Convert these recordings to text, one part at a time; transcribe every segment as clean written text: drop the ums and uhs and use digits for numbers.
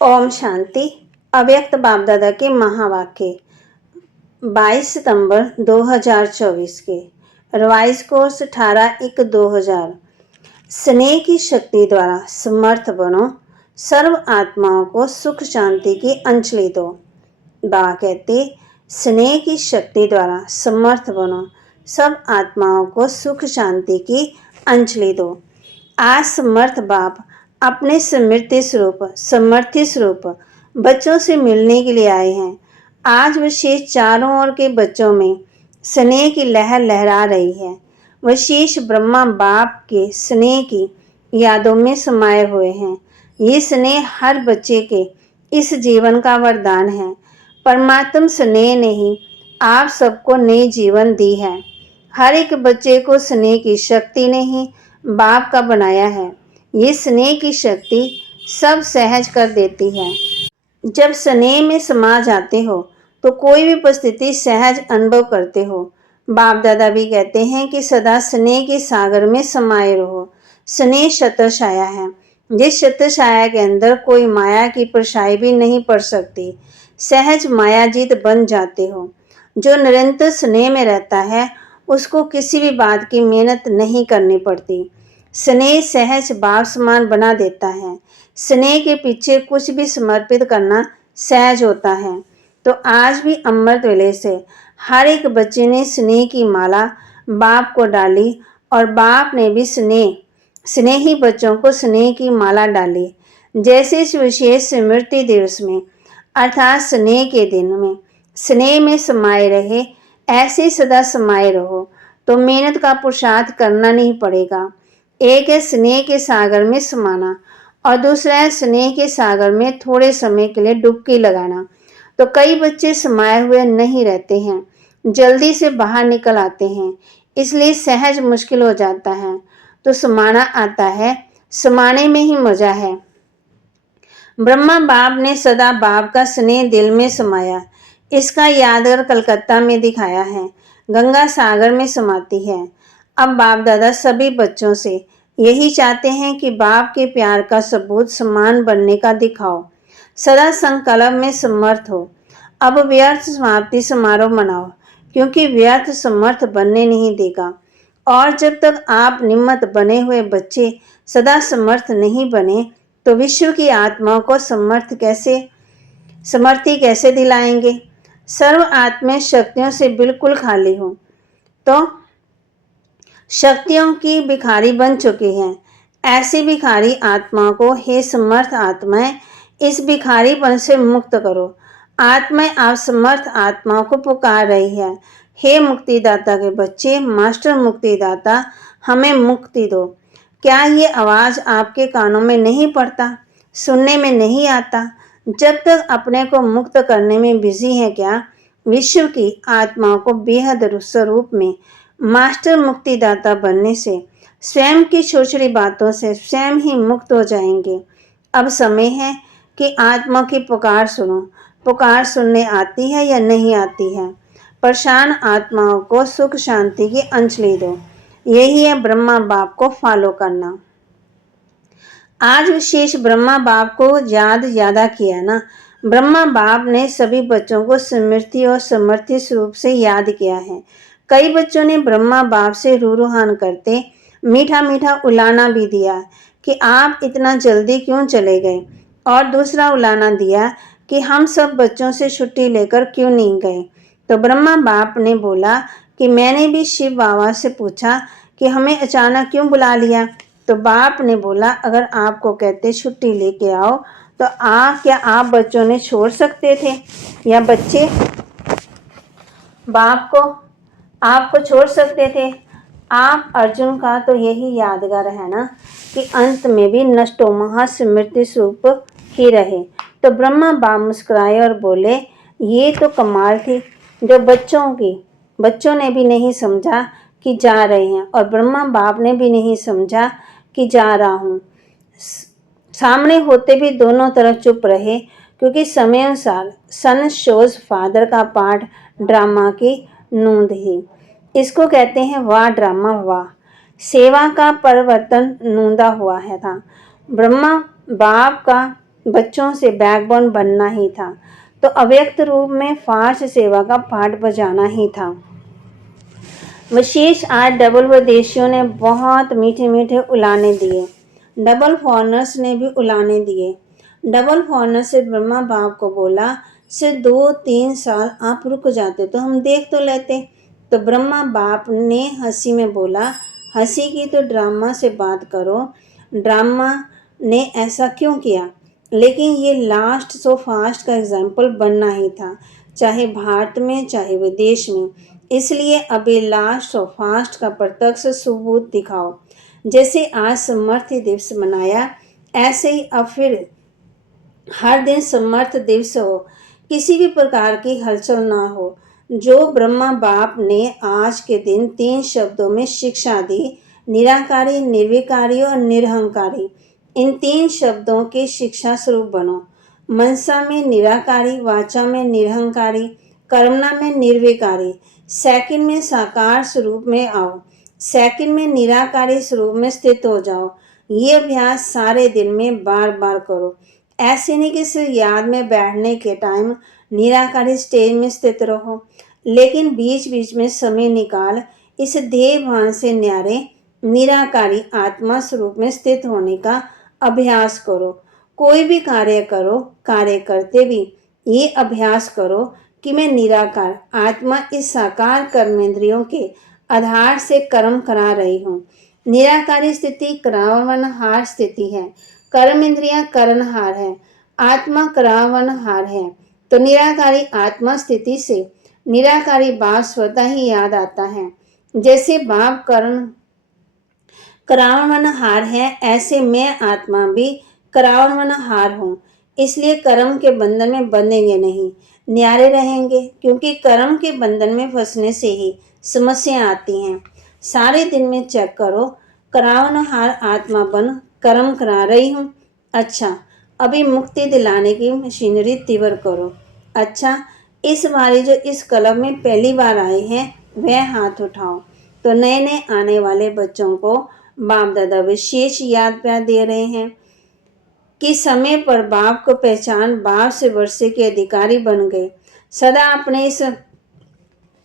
ओम शांति। अव्यक्त बाप दादा के महावाक्य 22 सितंबर 2024 के रिवाइज कोर्स 18/1/2000। स्नेह की शक्ति द्वारा समर्थ बनो, सर्व आत्माओं को सुख शांति की अंजलि दो। बाबा कहते, स्नेह की शक्ति द्वारा समर्थ बनो, सब आत्माओं को सुख शांति की अंजलि दो। आज समर्थ बाप अपने समर्थी स्वरूप बच्चों से मिलने के लिए आए हैं। आज विशेष चारों ओर के बच्चों में स्नेह की लहर लहरा रही है। विशेष ब्रह्मा बाप के स्नेह की यादों में समाये हुए हैं। ये स्नेह हर बच्चे के इस जीवन का वरदान है। परमात्म स्नेह ने ही आप सबको नई जीवन दी है। हर एक बच्चे को स्नेह की शक्ति ने ही बाप का बनाया है। ये स्नेह की शक्ति सब सहज कर देती है। जब स्नेह में समा जाते हो तो कोई भी परिस्थिति सहज अनुभव करते हो। बाप दादा भी कहते हैं कि सदा स्नेह के सागर में समाये रहो। स्नेह छत्र छाया है, जिस छत्र छाया के अंदर कोई माया की परछाई भी नहीं पड़ सकती। सहज मायाजीत बन जाते हो। जो निरंतर स्नेह में रहता है उसको किसी भी बात की मेहनत नहीं करनी पड़ती। स्नेह सहज भाव समान बना देता है। स्नेह के पीछे कुछ भी समर्पित करना सहज होता है। तो आज भी अमृत वेले से हर एक बच्चे ने स्नेह की माला बाप को डाली और बाप ने भी स्नेही बच्चों को स्नेह की माला डाली। जैसे इस विशेष स्मृति दिवस में अर्थात स्नेह के दिन में स्नेह में समाये रहे, ऐसे सदा समाये रहो तो मेहनत का पुरुषार्थ करना नहीं पड़ेगा। एक है स्नेह के सागर में समाना और दूसरा है स्नेह के सागर में थोड़े समय के लिए डुबकी लगाना। तो कई बच्चे समाये हुए नहीं रहते हैं, जल्दी से बाहर निकल आते हैं, इसलिए सहज मुश्किल हो जाता है। तो समाना आता है, समाने में ही मजा है। ब्रह्मा बाप ने सदा बाप का स्नेह दिल में समाया। इसका यादगार कलकत्ता में दिखाया है, गंगा सागर में समाती है। अब बाप दादा सभी बच्चों से यही चाहते हैं कि बाप के प्यार का सबूत समान बनने का दिखाओ। सदा संकल्प में समर्थ हो। अब व्यर्थ समाप्ति समारोह मनाओ, क्योंकि व्यर्थ समर्थ बनने नहीं देगा। और जब तक आप निम्मत बने हुए बच्चे सदा समर्थ नहीं बने तो विश्व की आत्माओं को समर्थी कैसे दिलाएंगे। सर्व आत्माएं शक्तियों से बिल्कुल खाली हो तो शक्तियों की भिखारी बन चुकी हैं। ऐसी भिखारी आत्मा को हे समर्थ आत्माएं, इस भिखारीपन से मुक्त करो। आत्माएं आप समर्थ आत्माओं को पुकार रही है, हे मुक्तिदाता के बच्चे, मास्टर मुक्तिदाता, हमें मुक्ति दो। क्या ये आवाज़ आपके कानों में नहीं पड़ता, सुनने में नहीं आता? जब तक अपने को मुक्त करने में बिजी है क्या विश्व की आत्माओं को बेहद स्वरूप में मास्टर मुक्तिदाता बनने से स्वयं की छोटी बातों से स्वयं ही मुक्त हो जाएंगे। अब समय है कि आत्मा की पुकार सुनो। पुकार सुनने आती है या नहीं आती है? परेशान आत्माओं को सुख शांति की अंजलि दो। यही है ब्रह्मा बाप को फॉलो करना। आज विशेष ब्रह्मा बाप को याद ज्यादा किया ना। ब्रह्मा बाप ने सभी बच्चों को स्मृति और समर्थी स्वरूप से याद किया है। कई बच्चों ने ब्रह्मा बाप से रूहान करते मीठा मीठा उलाना भी दिया कि आप इतना जल्दी क्यों चले गए, और दूसरा उलाना दिया कि हम सब बच्चों से छुट्टी लेकर क्यों नहीं गए। तो ब्रह्मा बाप ने बोला कि मैंने भी शिव बाबा से पूछा कि हमें अचानक क्यों बुला लिया। तो बाप ने बोला अगर आपको कहते छुट्टी लेके आओ तो क्या आप बच्चों ने छोड़ सकते थे, या बच्चे बाप को आपको छोड़ सकते थे। आप अर्जुन का तो यही यादगार है ना कि अंत में भी नष्टो महास्मृति स्वरूप ही रहे। तो ब्रह्मा बाप मुस्कुराए और बोले ये तो कमाल थी जो बच्चों ने भी नहीं समझा कि जा रहे हैं, और ब्रह्मा बाप ने भी नहीं समझा कि जा रहा हूँ। सामने होते भी दोनों तरफ चुप रहे, क्योंकि समय अनुसार सन शोज फादर का पाठ ड्रामा की नूंद ही। इसको कहते हैं वाह ड्रामा वाह। सेवा का परिवर्तन नूंदा हुआ है था। ब्रह्मा बाप का बच्चों से बैकबोन बनना ही था। तो अव्यक्त रूप में फास्ट सेवा का पाठ बजाना ही था। विशेष आज डबल विदेशियों ने बहुत मीठे मीठे उलाने दिए। डबल फॉरनर्स ने भी उलाने दिए। डबल फॉरनर से ब्रह्मा बाप को बोला, सिर्फ 2-3 साल आप रुक जाते तो हम देख तो लेते। तो ब्रह्मा बाप ने हंसी में बोला, हंसी की तो ड्रामा से बात करो, ड्रामा ने ऐसा क्यों किया। लेकिन ये लास्ट सो फास्ट का एग्जाम्पल बनना ही था, चाहे भारत में चाहे विदेश में। इसलिए अभी लास्ट और फास्ट का प्रत्यक्ष सबूत दिखाओ। जैसे आज समर्थी दिवस मनाया, ऐसे ही अब फिर हर दिन समर्थ दिवस हो, किसी भी प्रकार की हलचल ना हो। जो ब्रह्मा बाप ने आज के दिन 3 शब्दों में शिक्षा दी, निराकारी, निर्विकारी और निरहंकारी। इन 3 शब्दों के शिक्षा स्वरूप बनो। मनसा में निराकारी, वाचा में निरहंकारी, कर्मणा में निर्विकारी। सेकंड में साकार स्वरूप में आओ, सेकंड में निराकारी स्वरूप में स्थित हो जाओ। ये अभ्यास सारे दिन में बार बार करो। ऐसे नहीं कि सिर्फ याद में बैठने के टाइम निराकारी स्टेज में स्थित रहो, लेकिन बीच बीच में समय निकाल इस देह भान से न्यारे निराकारी आत्मा स्वरूप में स्थित होने का अभ्यास करो। कोई भी कार्य करो, कार्य करते भी ये अभ्यास करो कि मैं निराकार आत्मा इस साकार कर्मेंद्रियों के आधार से कर्म करा रही हूँ। निराकारी स्थिति करावनहार स्थिति है, कर्म इंद्रियां करणहार है, आत्मा करावनहार है। तो निराकारी आत्मा स्थिति से निराकारी बाप स्वतः ही याद आता है। जैसे बाप करण करावनहार है, ऐसे मैं आत्मा भी करावनहार हूँ। इसलिए कर्म के बंधन में बंधेंगे नहीं, न्यारे रहेंगे, क्योंकि कर्म के बंधन में फंसने से ही समस्या आती हैं। सारे दिन में चेक करो, करावनहार आत्मा बन कर्म करा रही हूँ। अच्छा, अभी मुक्ति दिलाने की मशीनरी तीव्र करो। अच्छा, इस बारी जो इस क्लब में पहली बार आए हैं वह हाथ उठाओ। तो नए नए आने वाले बच्चों को बाप दादा विशेष याद प्यार दे रहे हैं कि समय पर बाप को पहचान, बाप से वर्षे के अधिकारी बन गए। सदा अपने इस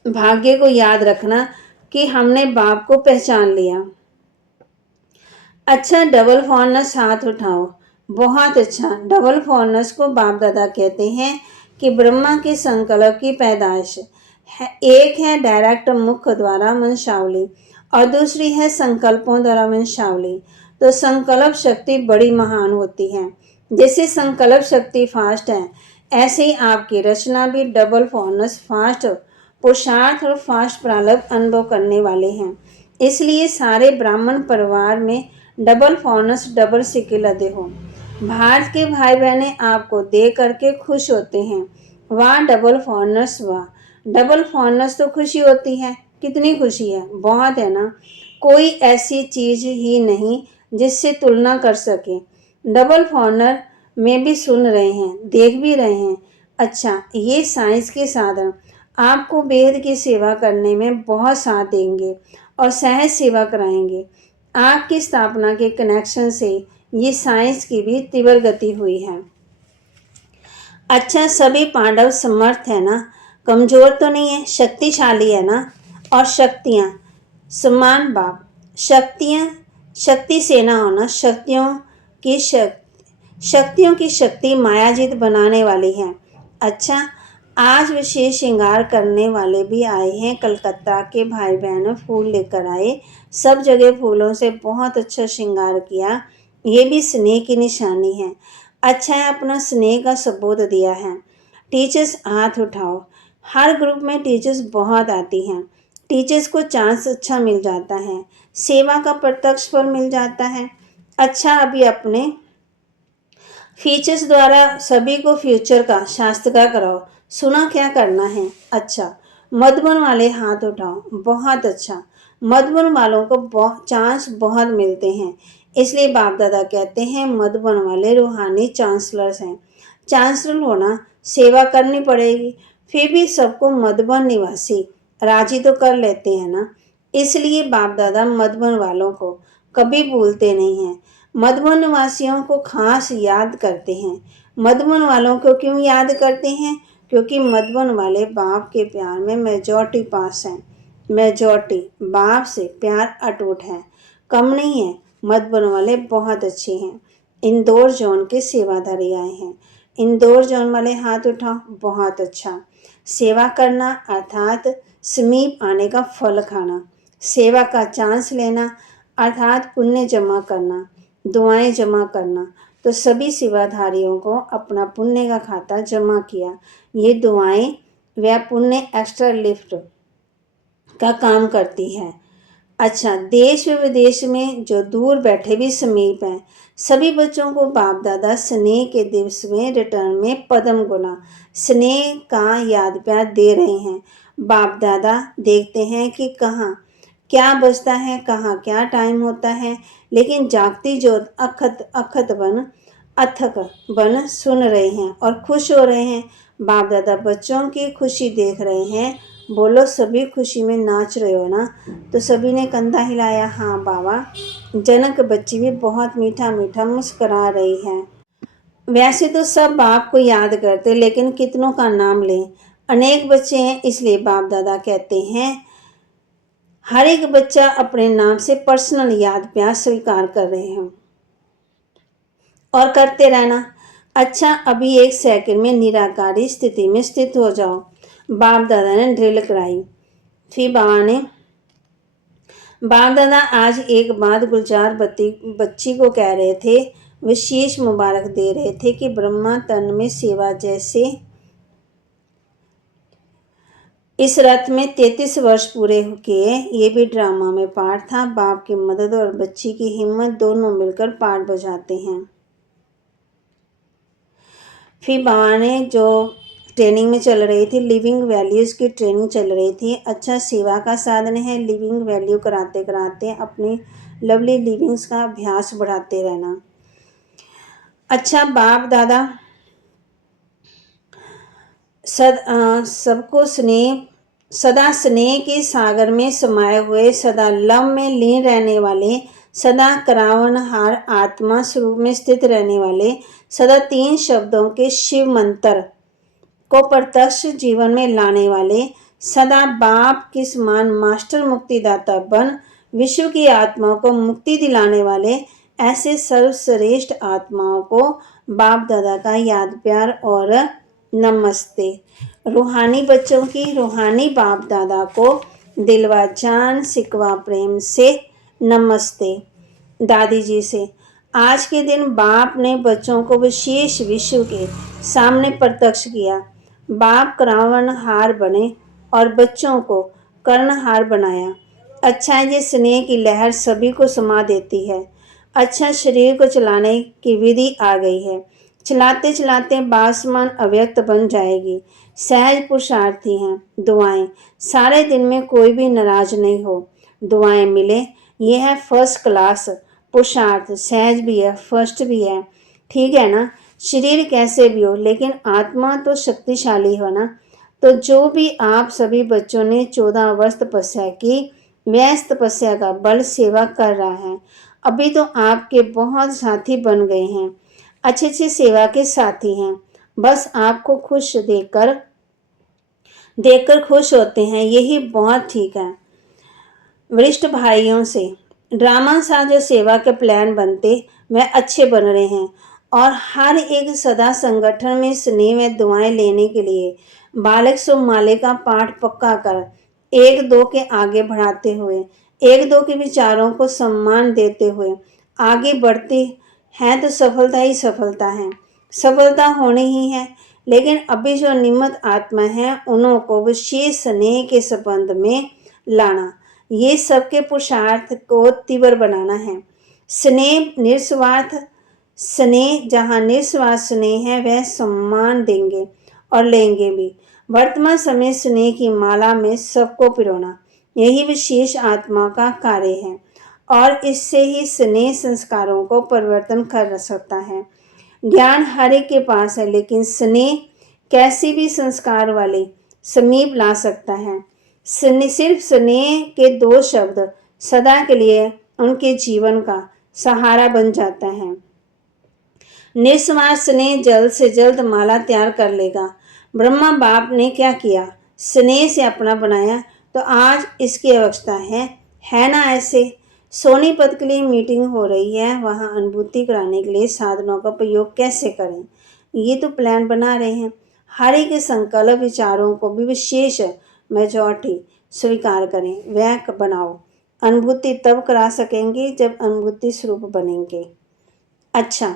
भाग्य को याद रखना कि हमने बाप को पहचान लिया। अच्छा, डबल फॉरनर्स हाथ उठाओ। बहुत अच्छा। डबल फॉरनर्स को बाप दादा कहते हैं कि ब्रह्मा के संकल्प की पैदाइश है। एक है डायरेक्ट मुख्य द्वारा वंशावली और दूसरी है संकल्पों द्वारा वंशावली। तो संकल्प शक्ति बड़ी महान होती है। जैसे संकल्प शक्ति फास्ट है, ऐसे ही आपकी रचना भी डबल फॉरनर्स फास्ट पुरुषार्थ और फास्ट प्रारब्ध अनुभव करने वाले हैं। इसलिए सारे ब्राह्मण परिवार में डबल फॉरनर्स डबल सिक्के लदे हो। भारत के भाई बहने आपको देख करके खुश होते हैं। वाह डबल फॉरनर्स, वाह डबल फॉरनर्स, तो खुशी होती है। कितनी खुशी है, बहुत है ना। कोई ऐसी चीज ही नहीं जिससे तुलना कर सके। डबल फॉरनर में भी सुन रहे हैं, देख भी रहे हैं। अच्छा, ये साइंस के साधन आपको वेद की सेवा करने में बहुत साथ देंगे और सहज सेवा कराएंगे। आपकी स्थापना के कनेक्शन से ये साइंस की भी तीव्र गति हुई है। अच्छा, सभी पांडव समर्थ है ना, कमजोर तो नहीं है, शक्तिशाली है ना। और शक्तियाँ समान बाप, शक्तियाँ शक्ति से ना होना, शक्तियों की शक्ति मायाजित बनाने वाली है। अच्छा, आज विशेष श्रृंगार करने वाले भी आए हैं। कलकत्ता के भाई बहन फूल लेकर आए, सब जगह फूलों से बहुत अच्छा श्रृंगार किया। ये भी स्नेह की निशानी है। अच्छा है, अपना स्नेह का सबूत दिया है। टीचर्स हाथ उठाओ। हर ग्रुप में टीचर्स बहुत आती हैं। टीचर्स को चांस अच्छा मिल जाता है, सेवा का प्रत्यक्ष फल मिल जाता है। अच्छा, अभी अपने फीचर्स द्वारा सभी को फ्यूचर का शास्त्र का कराओ। सुना क्या करना है। अच्छा, मधुबन वाले हाथ उठाओ। बहुत अच्छा, मधुबन वालों को चांस बहुत मिलते हैं, इसलिए बाप दादा कहते हैं मधुबन वाले रूहानी चांसलर्स हैं। चांसलर होना, सेवा करनी पड़ेगी, फिर भी सबको मधुबन निवासी राजी तो कर लेते हैं ना। इसलिए बाप दादा मधुबन वालों को कभी भूलते नहीं हैं, मधुबन निवासियों को खास याद करते हैं। मधुबन वालों को क्यों याद करते हैं? क्योंकि मधुबन वाले बाप के प्यार में मेजॉरिटी पास हैं। मेजॉरिटी बाप से प्यार अटूट है, कम नहीं है। मधुबन वाले बहुत अच्छे हैं। इंदौर जोन के सेवाधारी आए हैं। इंदौर जोन वाले हाथ उठाओ। बहुत अच्छा। सेवा करना अर्थात समीप आने का फल खाना, सेवा का चांस लेना अर्थात पुण्य जमा करना, दुआएं जमा करना। तो सभी सेवाधारियों को अपना पुण्य का खाता जमा किया। ये दुआएं व पुण्य एक्स्ट्रा लिफ्ट का काम करती है। अच्छा, देश व विदेश में जो दूर बैठे भी समीप हैं, सभी बच्चों को बाप दादा स्नेह के दिवस में रिटर्न में पद्म गुना स्नेह का याद प्यार दे रहे हैं। बाप दादा देखते हैं कि कहाँ क्या बजता है, कहाँ क्या टाइम होता है, लेकिन जागती ज्योत अथक बन सुन रहे हैं और खुश हो रहे हैं। बाप दादा बच्चों की खुशी देख रहे हैं। बोलो, सभी खुशी में नाच रहे हो ना? तो सभी ने कंधा हिलाया। हाँ बाबा। जनक बच्ची भी बहुत मीठा मीठा मुस्करा रही है। वैसे तो सब बाप को याद करते, लेकिन कितनों का नाम लें? अनेक बच्चे हैं, इसलिए बाप दादा कहते हैं हर एक बच्चा अपने नाम से पर्सनल याद प्यार स्वीकार कर रहे हैं और करते रहना। अच्छा, अभी एक सेकंड में निराकारी स्थिति में स्थित हो जाओ। बाप दादा ने ड्रिल कराई। फिर बाप दादा आज एक बात गुलजार बच्ची को कह रहे थे, विशेष मुबारक दे रहे थे कि ब्रह्मा तन में सेवा जैसे इस रथ में 33 वर्ष पूरे किए। ये भी ड्रामा में पार्ट था। बाप की मदद और बच्ची की हिम्मत दोनों मिलकर पार्ट बजाते हैं। फिर बाबा ने जो ट्रेनिंग में चल रही थी, लिविंग वैल्यूज़ की ट्रेनिंग चल रही थी। अच्छा, सेवा का साधन है लिविंग वैल्यू कराते कराते अपनी लवली लिविंग्स का अभ्यास बढ़ाते रहना। अच्छा, बाप दादा सबको सदा स्नेह के सागर में समाये हुए, सदा लव में लीन रहने वाले, सदा करावनहार आत्मा स्वरूप में स्थित रहने वाले, सदा 3 शब्दों के शिव मंत्र को प्रत्यक्ष जीवन में लाने वाले, सदा बाप के समान मास्टर मुक्तिदाता बन विश्व की आत्माओं को मुक्ति दिलाने वाले, ऐसे सर्वश्रेष्ठ आत्माओं को बाप दादा का याद प्यार और नमस्ते। रूहानी बच्चों की रूहानी बाप दादा को दिलवा जान सिकवा प्रेम से नमस्ते। दादी जी से आज के दिन बाप ने बच्चों को विशेष विश्व के सामने प्रत्यक्ष किया। बाप करावनहार बने और बच्चों को कर्णहार बनाया। अच्छा, ये स्नेह की लहर सभी को समा देती है। अच्छा, शरीर को चलाने की विधि आ गई है। चलाते चलाते बासमान अव्यक्त बन जाएगी। सहज पुरुषार्थी हैं। दुआएं सारे दिन में कोई भी नाराज नहीं हो। दुआएं मिले, यह है फर्स्ट क्लास पुरुषार्थ। सहज भी है, फर्स्ट भी है, ठीक है ना? शरीर कैसे भी हो, लेकिन आत्मा तो शक्तिशाली हो ना। तो जो भी आप सभी बच्चों ने 14 वर्ष तपस्या की, वह तपस्या का बल सेवा कर रहा है। अभी तो आपके बहुत साथी बन गए हैं, अच्छे अच्छे सेवा के साथी हैं। बस आपको खुश देखकर खुश होते हैं, यही बहुत ठीक है। वरिष्ठ भाइयों से ड्रामा सा जो सेवा के प्लान बनते वह अच्छे बन रहे हैं और हर एक सदा संगठन में स्नेह में दुआएं लेने के लिए बालक सो माले का पाठ पक्का कर 1-2 के आगे बढ़ाते हुए 1-2 के विचारों को सम्मान देते हुए आगे बढ़ते हैं तो सफलता ही सफलता है। सफलता होनी ही है, लेकिन अभी जो निम्मत आत्मा है उन्हों को विशेष स्नेह के संबंध में लाना, ये सबके पुरुषार्थ को तीव्र बनाना है। स्नेह निस्वार्थ स्नेह, जहाँ निस्वार्थ स्नेह है वह सम्मान देंगे और लेंगे भी। वर्तमान समय स्नेह की माला में सबको पिरोना, यही विशेष आत्मा का कार्य है और इससे ही स्नेह संस्कारों को परिवर्तन कर सकता है। ज्ञान हर एक के पास है, लेकिन स्नेह कैसी भी संस्कार वाले समीप ला सकता है। सिर्फ स्नेह के 2 शब्द सदा के लिए उनके जीवन का सहारा बन जाता है। निस्वार्थ स्नेह जल्द से जल्द माला तैयार कर लेगा। ब्रह्मा बाप ने क्या किया, स्नेह से अपना बनाया, तो आज इसकी अवस्था है ना ऐसे। सोनीपत के लिए मीटिंग हो रही है, वहाँ अनुभूति कराने के लिए साधनों का प्रयोग कैसे करें, ये तो प्लान बना रहे हैं। हरि के संकल्प विचारों को भी विशेष मेजॉरिटी स्वीकार करें, वह बनाओ। अनुभूति तब करा सकेंगे जब अनुभूति स्वरूप बनेंगे। अच्छा,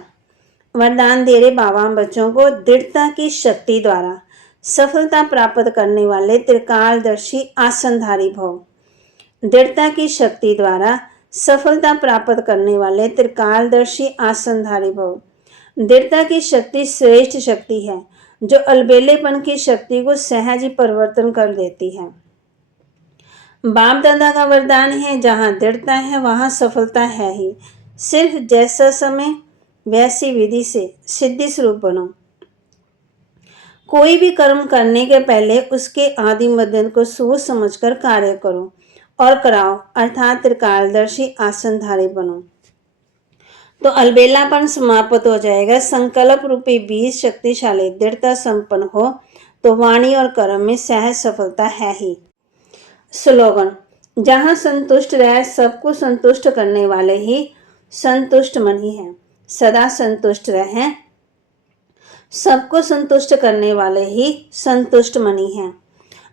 वरदान दे रहे बाबा बच्चों को, दृढ़ता की शक्ति द्वारा सफलता प्राप्त करने वाले त्रिकालदर्शी आसनधारी भव। दृढ़ता की शक्ति द्वारा सफलता प्राप्त करने वाले त्रिकालदर्शी आसनधारी भव। दृढ़ता की शक्ति श्रेष्ठ शक्ति है जो अलबेलेपन की शक्ति को सहज ही परिवर्तन कर देती है। बाप दादा का वरदान है, जहाँ दृढ़ता है वहाँ सफलता है ही। सिर्फ जैसा समय वैसी विधि से सिद्धि स्वरूप बनो। कोई भी कर्म करने के पहले उसके आदि मध्य को सोच समझकर कार्य करो और कराओ, अर्थात त्रिकालदर्शी आसनधारी बनो, तो अलबेलापन समाप्त हो जाएगा। संकल्प रूपी बीज शक्तिशाली दृढ़ता संपन्न हो तो वाणी और कर्म में सहज सफलता है ही। स्लोगन, जहाँ संतुष्ट रह सबको संतुष्ट करने वाले ही संतुष्ट मन ही है। सदा संतुष्ट रहें, सबको संतुष्ट करने वाले ही संतुष्ट मनी हैं।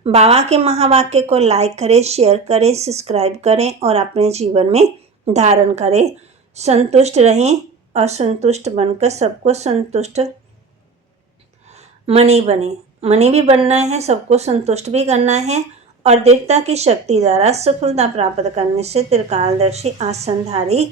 बाबा के महावाक्य को लाइक करें, शेयर करें, सब्सक्राइब करें और अपने जीवन में धारण करें। संतुष्ट रहें और संतुष्ट बनकर सबको संतुष्ट मनी बने। मनी भी बनना है, सबको संतुष्ट भी करना है और दृढ़ता की शक्ति द्वारा सफलता प्राप्त करने से त्रिकालदर्शी आसनधारी